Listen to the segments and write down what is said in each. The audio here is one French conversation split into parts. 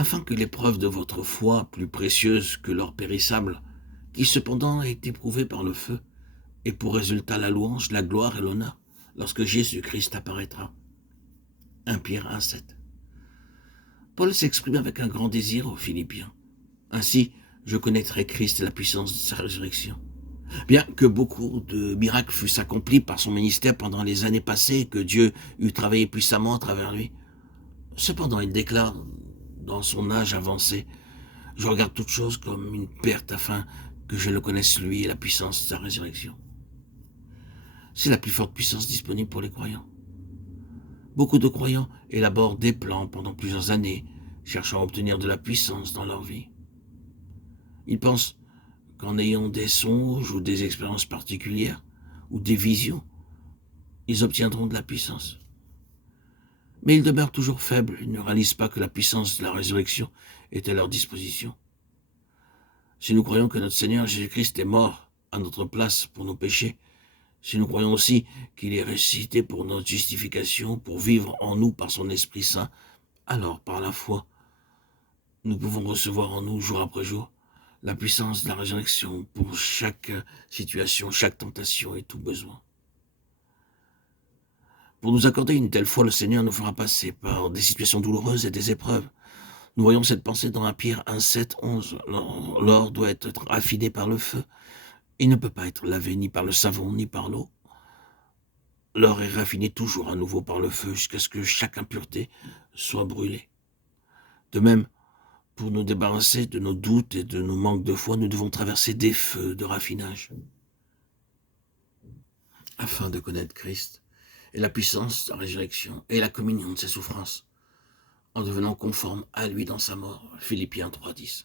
afin que l'épreuve de votre foi, plus précieuse que l'or périssable, qui cependant est éprouvée par le feu, ait pour résultat la louange, la gloire et l'honneur, lorsque Jésus-Christ apparaîtra. 1 Pierre 1,7. Paul s'exprime avec un grand désir aux Philippiens. Ainsi, je connaîtrai Christ et la puissance de sa résurrection. Bien que beaucoup de miracles fussent accomplis par son ministère pendant les années passées et que Dieu eût travaillé puissamment à travers lui, cependant il déclare, dans son âge avancé, « Je regarde toute chose comme une perte afin que je le connaisse lui et la puissance de sa résurrection. » C'est la plus forte puissance disponible pour les croyants. Beaucoup de croyants élaborent des plans pendant plusieurs années, cherchant à obtenir de la puissance dans leur vie. Ils pensent qu'en ayant des songes ou des expériences particulières, ou des visions, ils obtiendront de la puissance. Mais ils demeurent toujours faibles, ils ne réalisent pas que la puissance de la résurrection est à leur disposition. Si nous croyons que notre Seigneur Jésus-Christ est mort à notre place pour nos péchés, si nous croyons aussi qu'il est ressuscité pour notre justification, pour vivre en nous par son Esprit Saint, alors par la foi, nous pouvons recevoir en nous, jour après jour, la puissance de la résurrection pour chaque situation, chaque tentation et tout besoin. Pour nous accorder une telle foi, le Seigneur nous fera passer par des situations douloureuses et des épreuves. Nous voyons cette pensée dans 1 Pierre 1, 7, 11. L'or doit être affiné par le feu. Il ne peut pas être lavé ni par le savon ni par l'eau. L'or est raffiné toujours à nouveau par le feu jusqu'à ce que chaque impureté soit brûlée. De même, pour nous débarrasser de nos doutes et de nos manques de foi, nous devons traverser des feux de raffinage afin de connaître Christ et la puissance de la résurrection et la communion de ses souffrances, en devenant conforme à lui dans sa mort. Philippiens 3,10.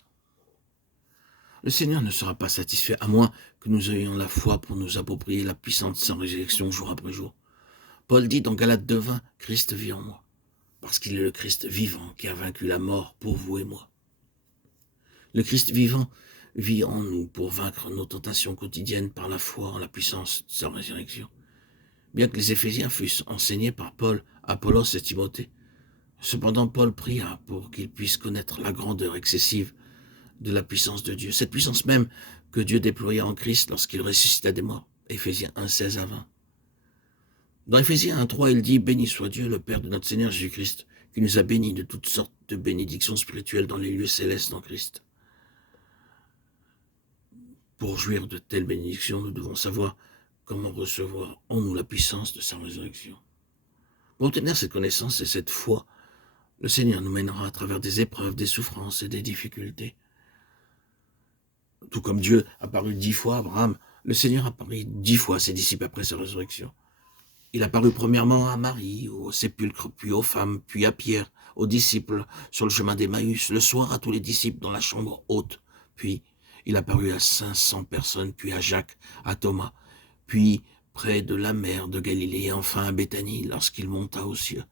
Le Seigneur ne sera pas satisfait à moins que nous ayons la foi pour nous approprier la puissance de sa résurrection jour après jour. Paul dit dans Galates 2,20, « Christ vit en moi, parce qu'il est le Christ vivant qui a vaincu la mort pour vous et moi. » Le Christ vivant vit en nous pour vaincre nos tentations quotidiennes par la foi en la puissance de sa résurrection. Bien que les Éphésiens fussent enseignés par Paul, Apollos et Timothée, cependant Paul pria pour qu'ils puissent connaître la grandeur excessive de la puissance de Dieu, cette puissance même que Dieu déploya en Christ lorsqu'il ressuscita des morts. Éphésiens 1, 16 à 20. Dans Éphésiens 1, 3, il dit « Béni soit Dieu, le Père de notre Seigneur Jésus-Christ, qui nous a bénis de toutes sortes de bénédictions spirituelles dans les lieux célestes en Christ. » Pour jouir de telles bénédictions, nous devons savoir comment recevoir en nous la puissance de sa résurrection. Pour obtenir cette connaissance et cette foi, le Seigneur nous mènera à travers des épreuves, des souffrances et des difficultés. Tout comme Dieu apparut 10 fois à Abraham, le Seigneur apparut 10 fois à ses disciples après sa résurrection. Il apparut premièrement à Marie, au sépulcre, puis aux femmes, puis à Pierre, aux disciples sur le chemin d'Emmaüs, le soir à tous les disciples dans la chambre haute, puis il apparut à 500 personnes, puis à Jacques, à Thomas, puis près de la mer de Galilée, et enfin à Béthanie, lorsqu'il monta aux cieux.